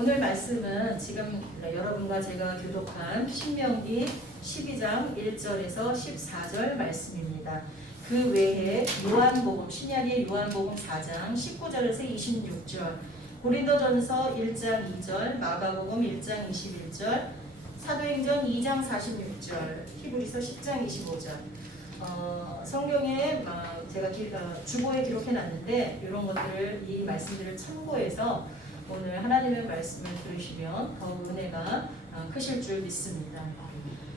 오늘 말씀은 지금 여러분과 제가 교독한 신명기 12장 1절에서 14절 말씀입니다. 그 외에 요한복음, 신약의 요한복음 4장 19절에서 26절, 고린도전서 1장 2절, 마가복음 1장 21절, 사도행전 2장 46절, 히브리서 10장 25절. 성경에 제가 주보에 기록해놨는데 이런 것들을 이 말씀들을 참고해서 오늘 하나님의 말씀을 들으시면 더욱 은혜가 크실 줄 믿습니다.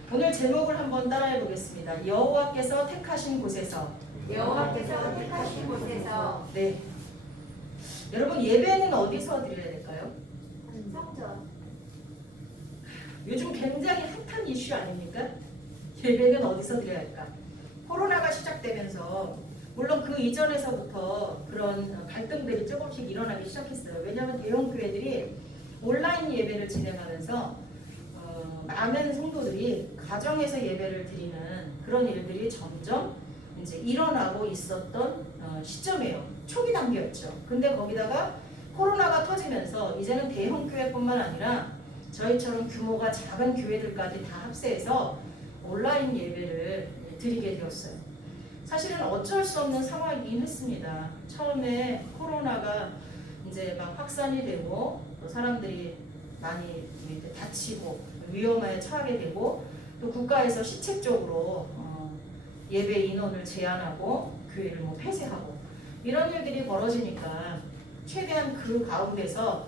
오늘 제목을 한번 따라해 보겠습니다. 여호와께서 택하신 곳에서. 여호와께서 택하신 곳에서. 네. 여러분 예배는 어디서 드려야 될까요? 성전. 요즘 굉장히 핫한 이슈 아닙니까? 예배는 어디서 드려야 할까? 코로나가 시작되면서 물론 그 이전에서부터 그런 갈등들이 조금씩 일어나기 시작했어요. 왜냐하면 대형 교회들이 온라인 예배를 진행하면서 많은 성도들이 가정에서 예배를 드리는 그런 일들이 점점 이제 일어나고 있었던 시점이에요. 초기 단계였죠. 근데 거기다가 코로나가 터지면서 이제는 대형 교회뿐만 아니라 저희처럼 규모가 작은 교회들까지 다 합세해서 온라인 예배를 드리게 되었어요. 사실은 어쩔 수 없는 상황이긴 했습니다. 처음에 코로나가 이제 막 확산이 되고 또 사람들이 많이 다치고 위험에 처하게 되고 또 국가에서 시책적으로 예배 인원을 제한하고 교회를 폐쇄하고 이런 일들이 벌어지니까 최대한 그 가운데서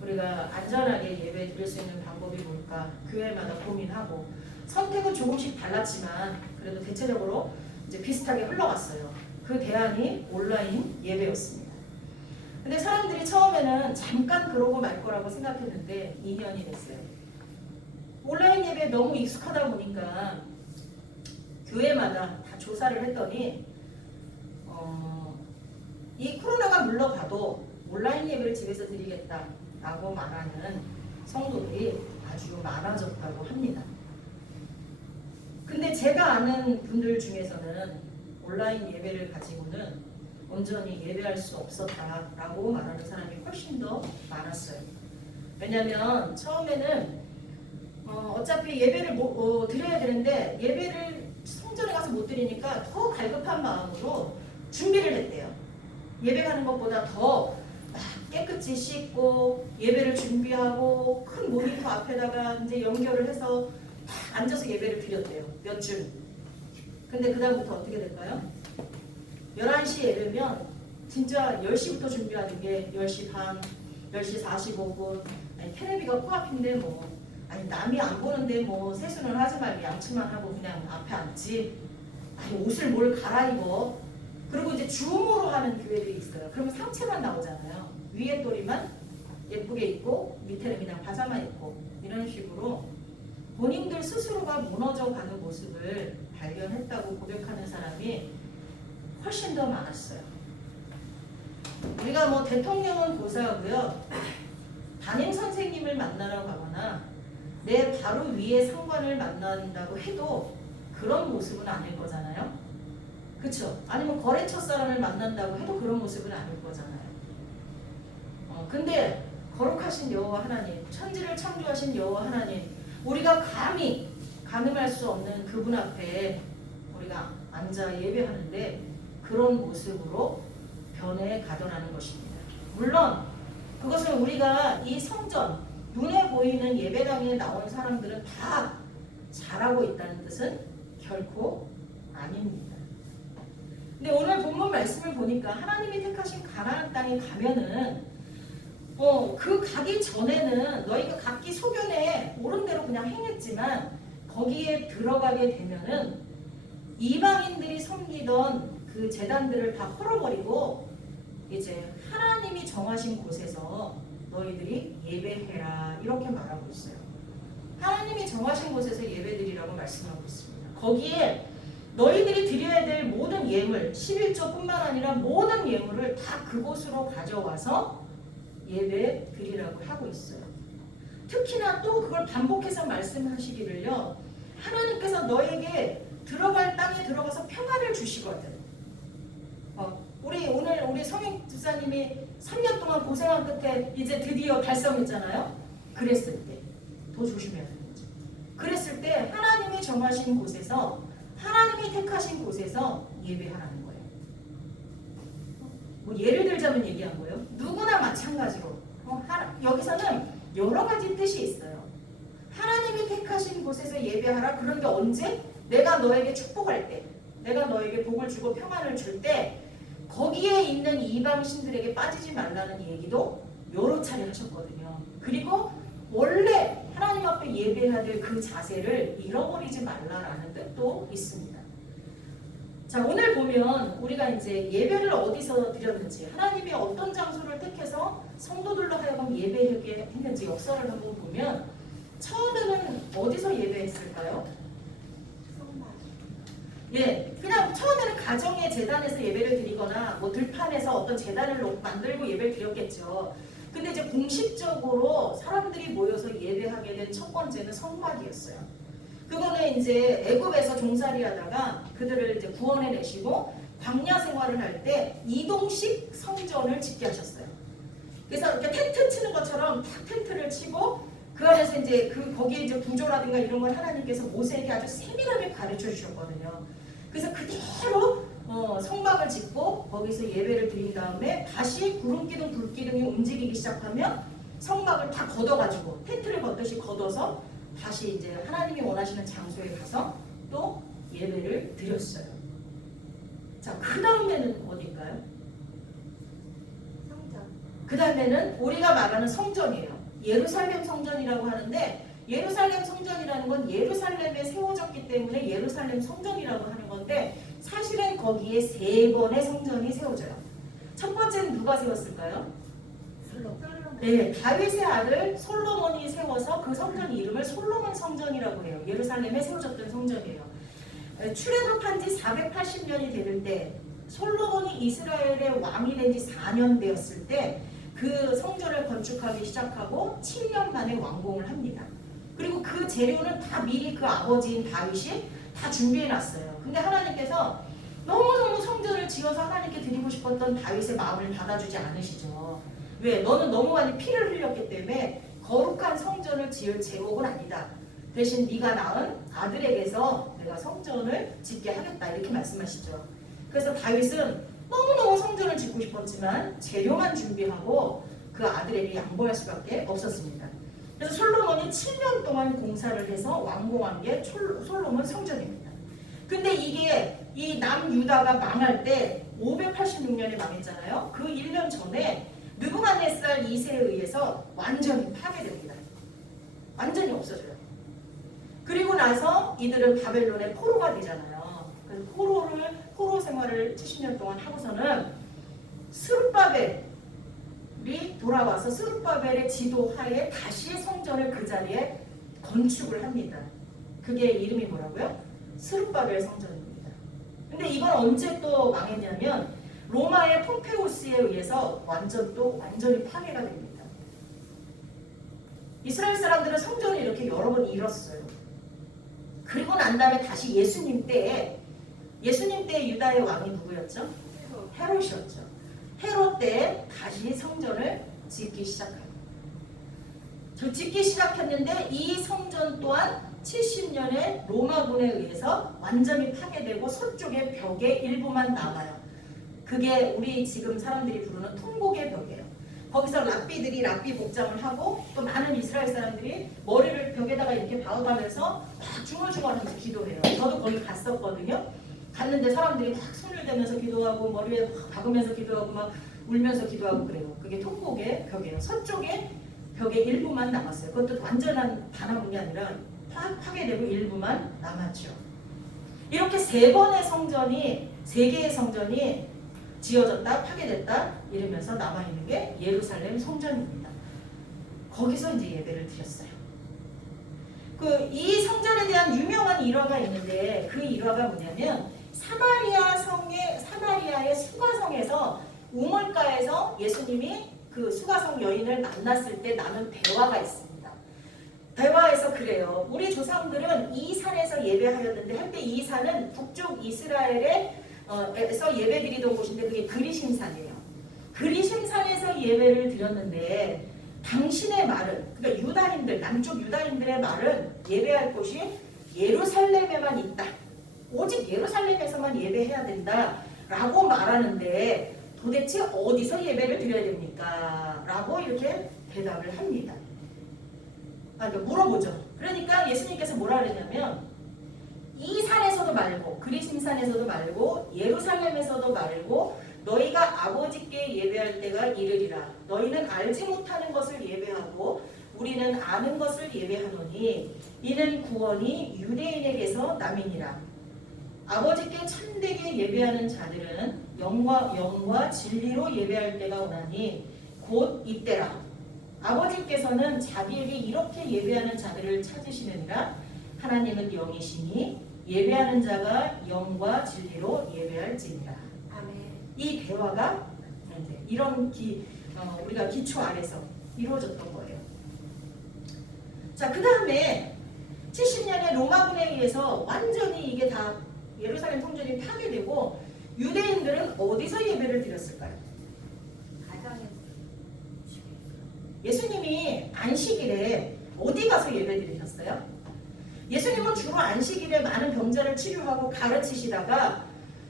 우리가 안전하게 예배 드릴 수 있는 방법이 뭘까 교회마다 고민하고 선택은 조금씩 달랐지만 그래도 대체적으로 이제 비슷하게 흘러갔어요. 그 대안이 온라인 예배였습니다. 근데 사람들이 처음에는 잠깐 그러고 말 거라고 생각했는데 2년이 됐어요. 온라인 예배에 너무 익숙하다 보니까 교회마다 다 조사를 했더니 이 코로나가 물러가도 온라인 예배를 집에서 드리겠다라고 말하는 성도들이 아주 많아졌다고 합니다. 근데 제가 아는 분들 중에서는 온라인 예배를 가지고는 온전히 예배할 수 없었다라고 말하는 사람이 훨씬 더 많았어요. 왜냐하면 처음에는 어차피 예배를 드려야 되는데 예배를 성전에 가서 못 드리니까 더 갈급한 마음으로 준비를 했대요. 예배 가는 것보다 더 깨끗이 씻고 예배를 준비하고 큰 모니터 앞에다가 이제 연결을 해서 딱 앉아서 예배를 드렸대요. 몇 주. 근데 그 다음부터 어떻게 될까요? 11시 예배면 진짜 10시부터 준비하는 게 10시 반, 10시 45분 아니 테레비가 코앞인데 아니 남이 안 보는데 세수는 하지 말고 양치만 하고 그냥 앞에 앉지 아니 옷을 뭘 갈아입어 그리고 이제 줌으로 하는 교회들이 있어요. 그러면 상체만 나오잖아요. 위에 또리만 예쁘게 입고 밑에는 그냥 바사만 입고 이런 식으로 본인들 스스로가 무너져 가는 모습을 발견했다고 고백하는 사람이 훨씬 더 많았어요. 우리가 대통령은 고사하고요. 담임 선생님을 만나러 가거나 내 바로 위에 상관을 만난다고 해도 그런 모습은 아닐 거잖아요. 그렇죠? 아니면 거래처 사람을 만난다고 해도 그런 모습은 아닐 거잖아요. 근데 거룩하신 여호와 하나님, 천지를 창조하신 여호와 하나님, 우리가 감히 가늠할 수 없는 그분 앞에 우리가 앉아 예배하는데 그런 모습으로 변해 가더라는 것입니다. 물론 그것은 우리가 이 성전, 눈에 보이는 예배당에 나온 사람들은 다 잘하고 있다는 뜻은 결코 아닙니다. 근데 오늘 본문 말씀을 보니까 하나님이 택하신 가나안 땅에 가면은 그 가기 전에는 너희가 각기 소견에 옳은 대로 그냥 행했지만 거기에 들어가게 되면은 이방인들이 섬기던 그 제단들을 다 헐어버리고 이제 하나님이 정하신 곳에서 너희들이 예배해라 이렇게 말하고 있어요. 하나님이 정하신 곳에서 예배드리라고 말씀하고 있습니다. 거기에 너희들이 드려야 될 모든 예물 11조뿐만 아니라 모든 예물을 다 그곳으로 가져와서 예배 드리라고 하고 있어요. 특히나 또 그걸 반복해서 말씀하시기를요. 하나님께서 너에게 들어갈 땅에 들어가서 평안을 주시거든. 오늘 우리 성인 집사님이 3년 동안 고생한 끝에 이제 드디어 달성했잖아요. 그랬을 때 더 조심해야 되는 거죠. 그랬을 때 하나님이 정하신 곳에서 하나님이 택하신 곳에서 예배하라는 거예요. 뭐 예를 들자면 얘기한 거예요. 누구나 마찬가지로 여기서는 여러 가지 뜻이 있어요. 하나님이 택하신 곳에서 예배하라. 그런데 언제? 내가 너에게 축복할 때, 내가 너에게 복을 주고 평안을 줄 때 거기에 있는 이방신들에게 빠지지 말라는 얘기도 여러 차례 하셨거든요. 그리고 원래 하나님 앞에 예배해야 될 그 자세를 잃어버리지 말라라는 뜻도 있습니다. 자, 오늘 보면 우리가 이제 예배를 어디서 드렸는지, 하나님이 어떤 장소를 택해서 성도들로 하여금 예배하게 했는지 역사를 한번 보면 처음에는 어디서 예배했을까요? 예, 그냥 처음에는 가정의 제단에서 예배를 드리거나 뭐 들판에서 어떤 제단을 만들고 예배를 드렸겠죠. 근데 이제 공식적으로 사람들이 모여서 예배하게 된 첫 번째는 성막이었어요. 그거는 이제 애굽에서 종살이 하다가 그들을 이제 구원해 내시고 광야 생활을 할 때 이동식 성전을 짓게 하셨어요. 그래서 이렇게 텐트 치는 것처럼 딱 텐트를 치고 그 안에서 이제 거기에 이제 구조라든가 이런 걸 하나님께서 모세에게 아주 세밀하게 가르쳐 주셨거든요. 그래서 그대로 성막을 짓고 거기서 예배를 드린 다음에 다시 구름기둥 불기둥이 움직이기 시작하면 성막을 다 걷어가지고 텐트를 걷듯이 걷어서 다시 이제 하나님이 원하시는 장소에 가서 또 예배를 드렸어요. 자, 그 다음에는 어딜까요? 성전. 그 다음에는 우리가 말하는 성전이에요. 예루살렘 성전이라고 하는데 예루살렘 성전이라는 건 예루살렘에 세워졌기 때문에 예루살렘 성전이라고 하는 건데 사실은 거기에 3번의 성전이 세워져요. 첫 번째는 누가 세웠을까요? 네, 다윗의 아들 솔로몬이 세워서 그 성전 이름을 솔로몬 성전이라고 해요. 예루살렘에 세워졌던 성전이에요. 출애굽한 지 480년이 되는 때 솔로몬이 이스라엘의 왕이 된 지 4년 되었을 때 그 성전을 건축하기 시작하고 7년 만에 완공을 합니다. 그리고 그 재료는 다 미리 그 아버지인 다윗이 다 준비해놨어요. 근데 하나님께서 너무너무 성전을 지어서 하나님께 드리고 싶었던 다윗의 마음을 받아주지 않으시죠. 왜? 너는 너무 많이 피를 흘렸기 때문에 거룩한 성전을 지을 제목은 아니다. 대신 네가 낳은 아들에게서 내가 성전을 짓게 하겠다. 이렇게 말씀하시죠. 그래서 다윗은 너무너무 성전을 짓고 싶었지만 재료만 준비하고 그 아들에게 양보할 수밖에 없었습니다. 그래서 솔로몬이 7년 동안 공사를 해서 완공한 게 솔로몬 성전입니다. 근데 이게 이 남유다가 망할 때 586년에 망했잖아요. 그 1년 전에 느부갓네살 2세에 의해서 완전히 파괴됩니다. 완전히 없어져요. 그리고 나서 이들은 바벨론의 포로가 되잖아요. 그래서 포로 생활을 70년 동안 하고서는 스룹바벨이 돌아와서 스룹바벨의 지도하에 다시 성전을 그 자리에 건축을 합니다. 그게 이름이 뭐라고요? 스룹바벨 성전입니다. 근데 이건 언제 또 망했냐면 로마의 폼페우스에 의해서 완전히 파괴가 됩니다. 이스라엘 사람들은 성전을 이렇게 여러 번 잃었어요. 그리고 난 다음에 다시 예수님 때에 유다의 왕이 누구였죠? 헤롯이었죠. 헤롯 때에 다시 성전을 짓기 시작합니다. 짓기 시작했는데 이 성전 또한 70년에 로마군에 의해서 완전히 파괴되고 서쪽의 벽의 일부만 남아요. 그게 우리 지금 사람들이 부르는 통곡의 벽이에요. 거기서 랍비들이 랍비 복장을 하고 또 많은 이스라엘 사람들이 머리를 벽에다가 이렇게 박아가면서 막 중얼중얼하면서 기도해요. 저도 거기 갔었거든요. 갔는데 사람들이 막 손을 대면서 기도하고 머리에 막 박으면서 기도하고 막 울면서 기도하고 그래요. 그게 통곡의 벽이에요. 서쪽의 벽의 일부만 남았어요. 그것도 완전한 단합이 아니라 파괴되고 일부만 남았죠. 이렇게 3개의 성전이 지어졌다 파괴됐다 이러면서 남아있는 게 예루살렘 성전입니다. 거기서 이제 예배를 드렸어요. 이 성전에 대한 유명한 일화가 있는데 그 일화가 뭐냐면 사마리아의 수가성에서 우물가에서 예수님이 그 수가성 여인을 만났을 때 나눈 대화가 있습니다. 대화에서 그래요. 우리 조상들은 이 산에서 예배하였는데 한때 이 산은 북쪽 이스라엘의 예배드리던 곳인데 그게 그리심산이에요. 그리심산에서 예배를 드렸는데 당신의 말은, 그러니까 유다인들, 남쪽 유다인들의 말은 예배할 곳이 예루살렘에만 있다. 오직 예루살렘에서만 예배해야 된다. 라고 말하는데 도대체 어디서 예배를 드려야 됩니까? 라고 이렇게 대답을 합니다. 그러니까 물어보죠. 그러니까 예수님께서 뭐라 그러냐면 이 산에서도 말고 그리심산에서도 말고 예루살렘에서도 말고 너희가 아버지께 예배할 때가 이르리라. 너희는 알지 못하는 것을 예배하고 우리는 아는 것을 예배하노니 이는 구원이 유대인에게서 남이니라. 아버지께 참되게 예배하는 자들은 영과 진리로 예배할 때가 오나니 곧 이때라. 아버지께서는 자기에게 이렇게 예배하는 자들을 찾으시느니라. 하나님은 영이시니 예배하는 자가 영과 진리로 예배할지니라. 아멘. 이 대화가 이제 이런 우리가 기초 아래서 이루어졌던 거예요. 자, 그 다음에 70년의 로마군에 의해서 완전히 이게 다 예루살렘 성전이 파괴되고 유대인들은 어디서 예배를 드렸을까요? 가정에서. 예수님이 안식일에 어디 가서 예배 드리셨어요? 예수님은 주로 안식일에 많은 병자를 치료하고 가르치시다가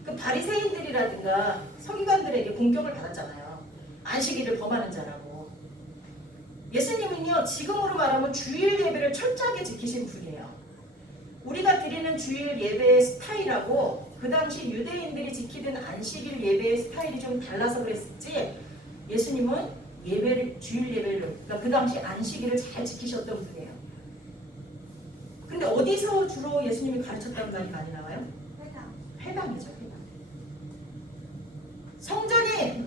그 바리새인들이라든가 서기관들에게 공격을 받았잖아요. 안식일을 범하는 자라고. 예수님은요, 지금으로 말하면 주일 예배를 철저하게 지키신 분이에요. 우리가 드리는 주일 예배의 스타일하고 그 당시 유대인들이 지키던 안식일 예배의 스타일이 좀 달라서 그랬을지 예수님은 주일 예배를, 그러니까 그 당시 안식일을 잘 지키셨던 분이에요. 근데 어디서 주로 예수님이 가르쳤다는 말이 많이 나와요? 회당이죠, 회당. 성전이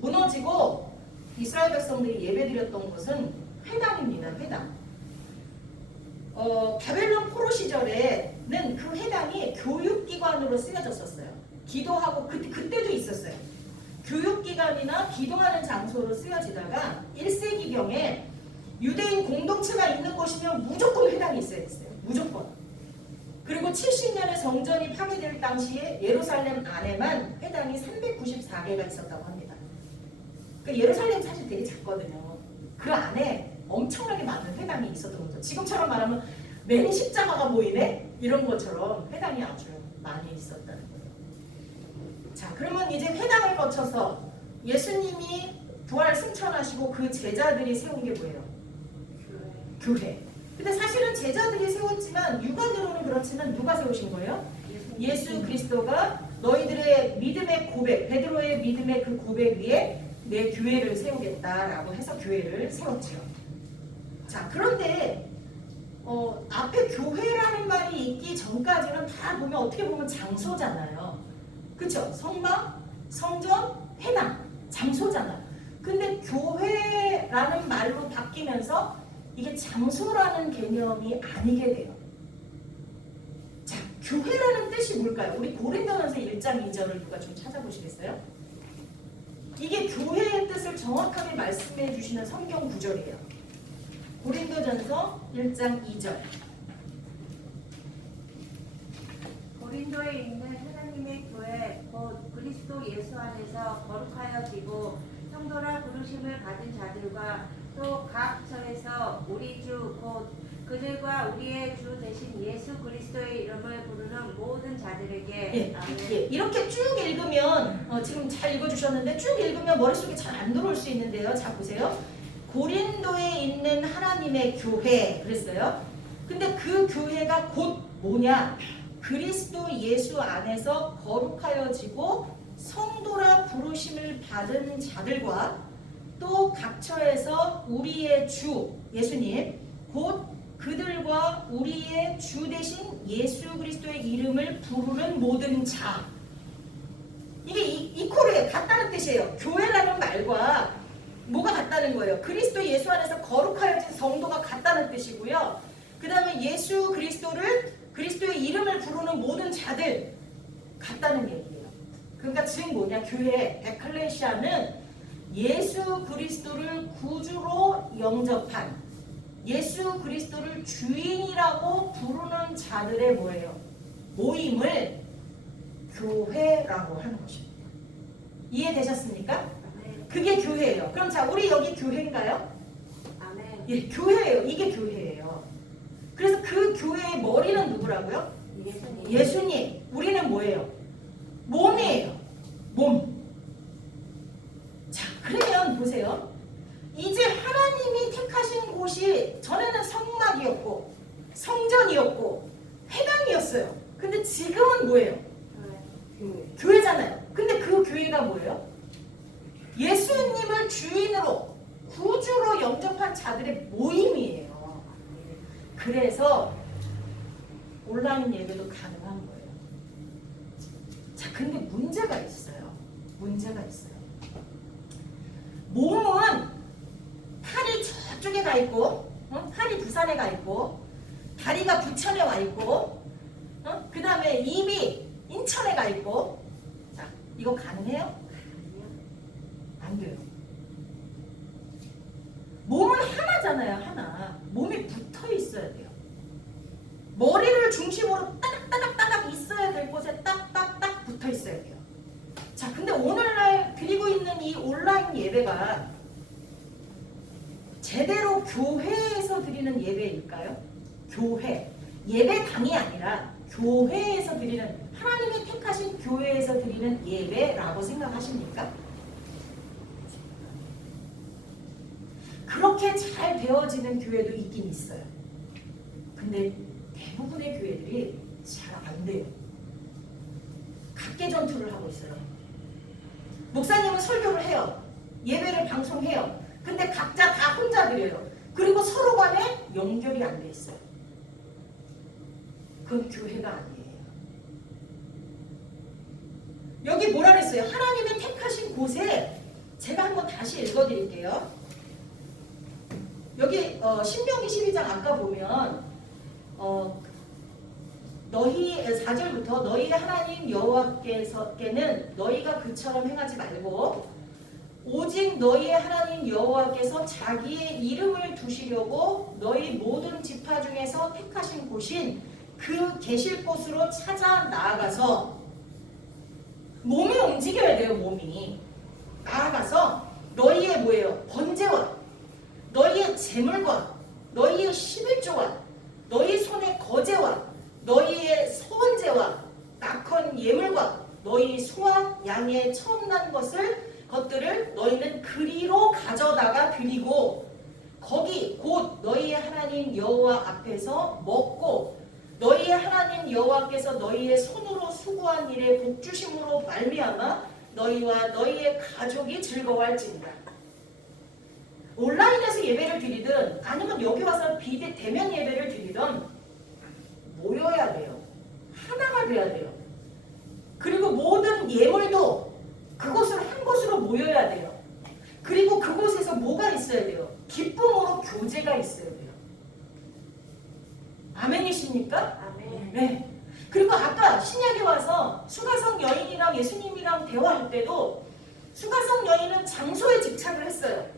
무너지고 이스라엘 백성들이 예배드렸던 곳은 회당입니다, 회당. 바벨론 포로 시절에는 그 회당이 교육기관으로 쓰여졌었어요. 기도하고 그때도 있었어요. 교육기관이나 기도하는 장소로 쓰여지다가 1세기경에 유대인 공동체가 있는 곳이면 무조건 회당이 있어야 했어요. 무조건. 그리고 70년의 성전이 파괴될 당시에 예루살렘 안에만 회당이 394개가 있었다고 합니다. 그러니까 예루살렘 사실 되게 작거든요. 그 안에 엄청나게 많은 회당이 있었던 거죠. 지금처럼 말하면 맨 십자가가 보이네? 이런 것처럼 회당이 아주 많이 있었다는 거예요. 자, 그러면 이제 회당을 거쳐서 예수님이 부활 승천하시고 그 제자들이 세운 게 뭐예요? 교회. 근데 사실은 제자들이 세웠지만 육안으로는 그렇지만 누가 세우신 거예요? 예수 그리스도가 너희들의 믿음의 고백, 베드로의 믿음의 그 고백 위에 내 교회를 세우겠다라고 해서 교회를 세웠죠. 자, 그런데 앞에 교회라는 말이 있기 전까지는 다 보면 어떻게 보면 장소잖아요. 그렇죠? 성막, 성전, 회당, 장소잖아. 근데 교회라는 말로 바뀌면서 이게 장소라는 개념이 아니게 돼요. 자, 교회라는 뜻이 뭘까요? 우리 고린도전서 1장 2절을 누가 좀 찾아보시겠어요? 이게 교회의 뜻을 정확하게 말씀해 주시는 성경 구절이에요. 고린도전서 1장 2절. 고린도에 있는 하나님의 교회 곧 그리스도 예수 안에서 거룩하여지고 성도라 부르심을 받은 자들과 또 각 처에서 우리 주 곧 그들과 우리의 주 되신 예수 그리스도의 이름을 부르는 모든 자들에게 예, 이렇게 쭉 읽으면 지금 잘 읽어주셨는데 쭉 읽으면 머릿속에 잘 안 들어올 수 있는데요. 자, 보세요. 고린도에 있는 하나님의 교회 그랬어요. 근데 그 교회가 곧 뭐냐? 그리스도 예수 안에서 거룩하여지고 성도라 부르심을 받은 자들과 또 각처에서 우리의 주 예수님 곧 그들과 우리의 주 되신 예수 그리스도의 이름을 부르는 모든 자. 이게 이코르에 같다는 뜻이에요. 교회라는 말과 뭐가 같다는 거예요? 그리스도 예수 안에서 거룩하여진 성도가 같다는 뜻이고요. 그 다음에 예수 그리스도의 이름을 부르는 모든 자들 같다는 얘기예요. 그러니까 즉 뭐냐? 교회 에클레시아는 예수 그리스도를 구주로 영접한 예수 그리스도를 주인이라고 부르는 자들의 뭐예요? 모임을 교회라고 하는 것입니다. 이해되셨습니까? 아멘. 그게 교회예요. 그럼 자, 우리 여기 교회인가요? 아멘. 예, 교회예요. 이게 교회예요. 그래서 그 교회의 머리는 누구라고요? 예수님. 예수님. 우리는 뭐예요? 몸이에요. 몸. 자, 그러면 보세요. 이제 하나님이 택하신 곳이 전에는 성막이었고 성전이었고 회당이었어요. 근데 지금은 뭐예요? 교회. 교회잖아요. 근데 그 교회가 뭐예요? 예수님을 주인으로 구주로 영접한 자들의 모임이에요. 그래서 온라인 예배도 가능한 거예요. 자, 근데 문제가 있어요. 문제가 있어요. 몸은 팔이 저쪽에 가 있고, 팔이 부산에 가 있고, 다리가 부천에 와 있고, 그 다음에 입이 인천에 가 있고. 자, 이거 가능해요? 안 돼요. 몸은 하나잖아요, 하나. 몸이 붙어 있어야 돼요. 머리를 중심으로 따닥따닥따닥 있어야 될 곳에 딱딱딱 붙어 있어야 돼요. 자, 근데 오늘날 드리고 있는 이 온라인 예배가 제대로 교회에서 드리는 예배일까요? 교회. 예배당이 아니라 교회에서 드리는, 하나님이 택하신 교회에서 드리는 예배라고 생각하십니까? 그렇게 잘 되어지는 교회도 있긴 있어요. 근데 대부분의 교회들이 잘 안 돼요. 각계 전투를 하고 있어요. 목사님은 설교를 해요. 예배를 방송해요. 근데 각자 다 혼자 드려요. 그리고 서로 간에 연결이 안 돼 있어요. 그건 교회가 아니에요. 여기 뭐라 그랬어요? 하나님이 택하신 곳에, 제가 한번 다시 읽어드릴게요. 여기 신명기 12장 아까 보면 너희 4절부터 너희 하나님 여호와께는 너희가 그처럼 행하지 말고 오직 너희의 하나님 여호와께서 자기의 이름을 두시려고 너희 모든 지파 중에서 택하신 곳인 그 계실 곳으로 찾아 나아가서, 몸이 움직여야 돼요. 몸이 나아가서 너희의 뭐예요? 번제와 너희의 제물과 너희의 11조와 너희 손의 거제와 너희의 소번제와 낙헌 예물과 너희 소와 양의 처음 난 것들을 너희는 그리로 가져다가 드리고 거기 곧 너희의 하나님 여호와 앞에서 먹고 너희의 하나님 여호와께서 너희의 손으로 수고한 일에 복주심으로 말미암아 너희와 너희의 가족이 즐거워할지니라. 온라인에서 예배를 드리든 아니면 여기 와서 비대 대면 예배를 드리든 모여야 돼요. 하나가 돼야 돼요. 그리고 모든 예물도 그곳으로 한 곳으로 모여야 돼요. 그리고 그곳에서 뭐가 있어야 돼요? 기쁨으로 교제가 있어야 돼요. 아멘이십니까? 아멘. 네. 그리고 아까 신약에 와서 수가성 여인이랑 예수님이랑 대화할 때도 수가성 여인은 장소에 집착을 했어요.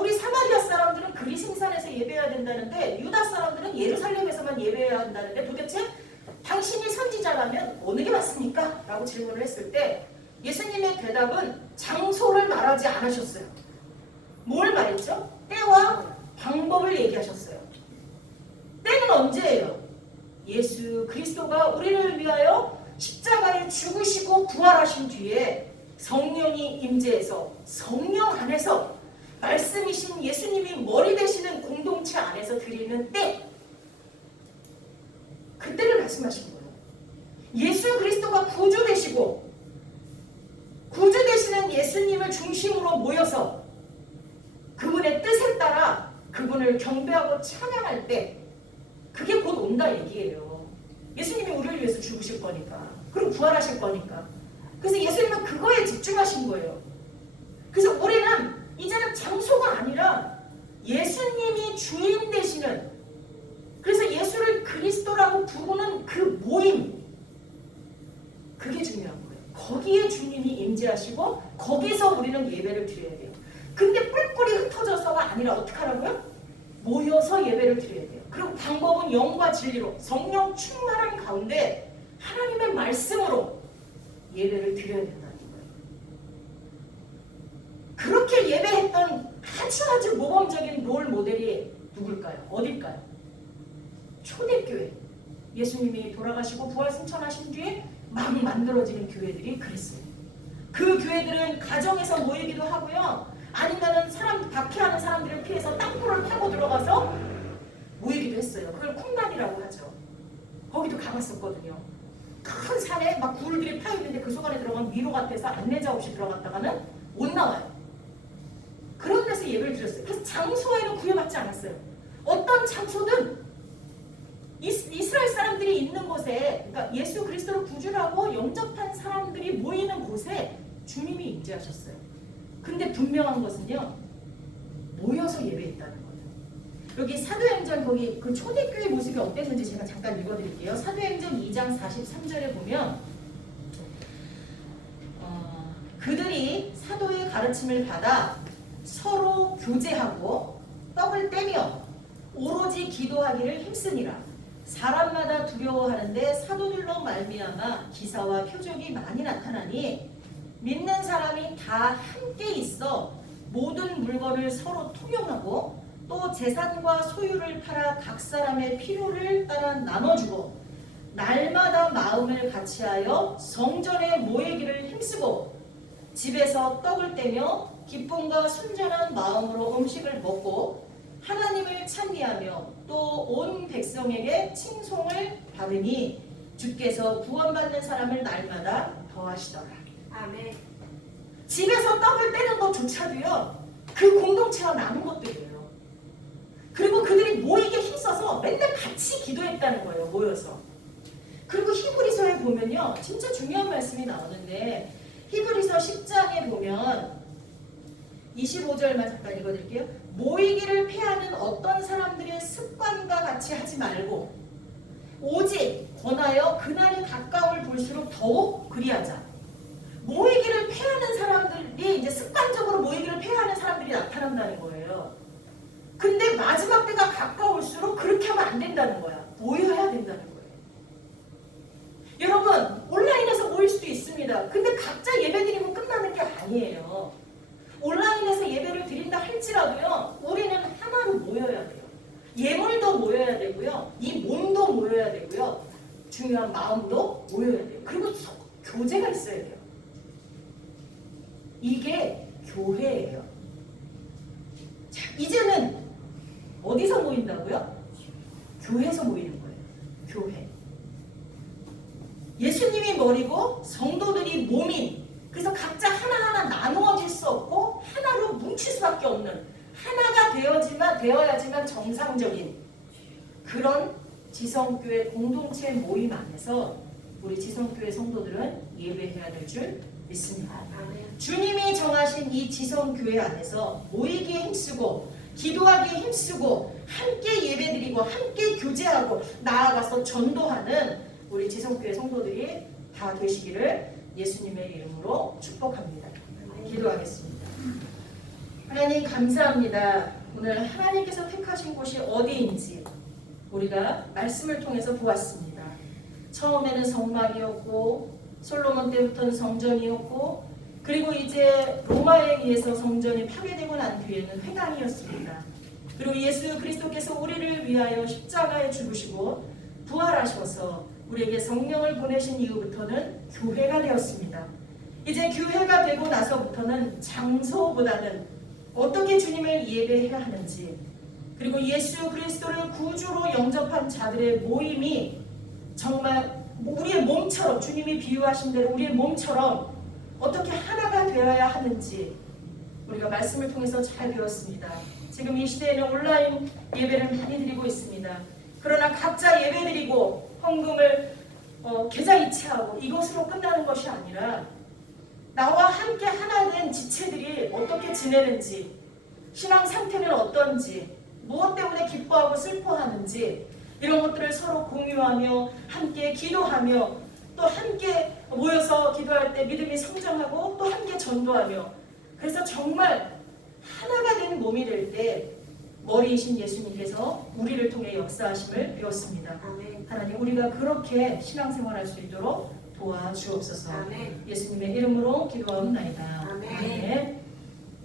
우리 사마리아 사람들은 그리심산에서 예배해야 된다는데 유다 사람들은 예루살렘에서만 예배해야 한다는데 도대체 당신이 선지자라면 어느 게 맞습니까? 라고 질문을 했을 때 예수님의 대답은 장소를 말하지 않으셨어요. 뭘 말했죠? 때와 방법을 얘기하셨어요. 때는 언제예요? 예수 그리스도가 우리를 위하여 십자가에 죽으시고 부활하신 뒤에 성령이 임재해서 성령 안에서 말씀이신 예수님이 머리 되시는 공동체 안에서 드리는 때, 그때를 말씀하신 거예요. 예수 그리스도가 구주 되시고 구주 되시는 예수님을 중심으로 모여서 그분의 뜻에 따라 그분을 경배하고 찬양할 때 그게 곧 온다 얘기예요. 예수님이 우리를 위해서 죽으실 거니까, 그리고 부활하실 거니까. 그래서 예수님은 그거에 집중하신 거예요. 그래서 우리는 이제는 장소가 아니라 예수님이 주인 되시는, 그래서 예수를 그리스도라고 부르는 그 모임, 그게 중요한 거예요. 거기에 주님이 임재하시고 거기서 우리는 예배를 드려야 돼요. 근데 뿔뿔이 흩어져서가 아니라 어떻게 하라고요? 모여서 예배를 드려야 돼요. 그리고 방법은 영과 진리로 성령 충만한 가운데 하나님의 말씀으로 예배를 드려야 된다는 거예요. 그렇게 예배했던 아주 모범적인 롤 모델이 누굴까요? 어딜까요? 초대교회. 예수님이 돌아가시고 부활 승천하신 뒤에 막 만들어지는 교회들이 그랬어요. 그 교회들은 가정에서 모이기도 하고요. 아니면은 박해하는 사람들을 피해서 땅굴을 파고 들어가서 모이기도 했어요. 그걸 쿰단이라고 하죠. 거기도 가봤었거든요. 큰 산에 막 굴들이 파있는데 그 속안에 들어가면 위로 같아서 안내자 없이 들어갔다가는 못 나와요. 그런 데서 예배를 드렸어요. 그래서 장소에는 구애받지 않았어요. 어떤 장소든 이스라엘 사람들이 있는 곳에, 그러니까 예수 그리스도를 구주라고 영접한 사람들이 모이는 곳에 주님이 임재하셨어요. 근데 분명한 것은요, 모여서 예배했다는 거예요. 여기 사도행전 거기 그 초대교회 모습이 어땠는지 제가 잠깐 읽어드릴게요. 사도행전 2장 43절에 보면 그들이 사도의 가르침을 받아 서로 교제하고 떡을 떼며 오로지 기도하기를 힘쓰니라. 사람마다 두려워하는데 사도들로 말미암아 기사와 표적이 많이 나타나니 믿는 사람이 다 함께 있어 모든 물건을 서로 통용하고 또 재산과 소유를 팔아 각 사람의 필요를 따라 나눠주고 날마다 마음을 같이하여 성전에 모이기를 힘쓰고 집에서 떡을 떼며 기쁨과 순전한 마음으로 음식을 먹고 하나님을 찬미하며 또 온 백성에게 칭송을 받으니 주께서 구원받는 사람을 날마다 더하시더라. 아멘. 집에서 떡을 떼는 것조차도요, 그 공동체와 나눈 것들이에요. 그리고 그들이 모이게 힘써서 맨날 같이 기도했다는 거예요, 모여서. 그리고 히브리서에 보면요, 진짜 중요한 말씀이 나오는데 히브리서 10장에 보면 25절만 잠깐 읽어드릴게요. 모이기를 피하는 어떤 사람들의 습관과 같이 하지 말고 오직 권하여 그날이 가까울 볼수록 더욱 그리하자. 모이기를 피하는 사람들이 이제 습관적으로 모이기를 피하는 사람들이 나타난다는 거예요. 근데 마지막 때가 가까울수록 그렇게 하면 안 된다는 거야. 모여야 된다는 거예요. 여러분, 온라인에서 모일 수도 있습니다. 근데 각자 예배드리면 끝나는 게 아니에요. 온라인에서 예배를 드린다 할지라도요, 우리는 하나로 모여야 돼요. 예물도 모여야 되고요, 이 몸도 모여야 되고요, 중요한 마음도 모여야 돼요. 그리고 교제가 있어야 돼요. 이게 교회예요. 자, 이제는 어디서 모인다고요? 교회에서 모이는 거예요. 교회. 예수님이 머리고 성도들이 몸인, 그래서 각자 하나하나 나누어질 수 없고 하나로 뭉칠 수밖에 없는, 하나가 되어야지만 정상적인 그런 지성교회 공동체 모임 안에서 우리 지성교회 성도들은 예배해야 될 줄 믿습니다. 주님이 정하신 이 지성교회 안에서 모이기에 힘쓰고 기도하기에 힘쓰고 함께 예배드리고 함께 교제하고 나아가서 전도하는 우리 지성교회 성도들이 다 되시기를 예수님의 이름으로 축복합니다. 기도하겠습니다. 하나님 감사합니다. 오늘 하나님께서 택하신 곳이 어디인지 우리가 말씀을 통해서 보았습니다. 처음에는 성막이었고 솔로몬 때부터는 성전이었고 그리고 이제 로마에 의해서 성전이 파괴되고 난 뒤에는 회당이었습니다. 그리고 예수 그리스도께서 우리를 위하여 십자가에 죽으시고 부활하셔서 우리에게 성령을 보내신 이후부터는 교회가 되었습니다. 이제 교회가 되고 나서부터는 장소보다는 어떻게 주님을 예배해야 하는지, 그리고 예수 그리스도를 구주로 영접한 자들의 모임이 정말 우리의 몸처럼, 주님이 비유하신 대로 우리의 몸처럼 어떻게 하나가 되어야 하는지 우리가 말씀을 통해서 잘 배웠습니다. 지금 이 시대에는 온라인 예배를 많이 드리고 있습니다. 그러나 각자 예배드리고 헌금을 계좌 이체하고 이것으로 끝나는 것이 아니라 나와 함께 하나 된 지체들이 어떻게 지내는지, 신앙 상태는 어떤지, 무엇 때문에 기뻐하고 슬퍼하는지 이런 것들을 서로 공유하며 함께 기도하며 또 함께 모여서 기도할 때 믿음이 성장하고 또 함께 전도하며, 그래서 정말 하나가 된 몸이 될 때 머리이신 예수님께서 우리를 통해 역사하심을 배웠습니다. 아멘. 하나님, 우리가 그렇게 신앙생활할 수 있도록 도와주옵소서. 아멘. 예수님의 이름으로 기도하옵나이다. 아멘. 아멘.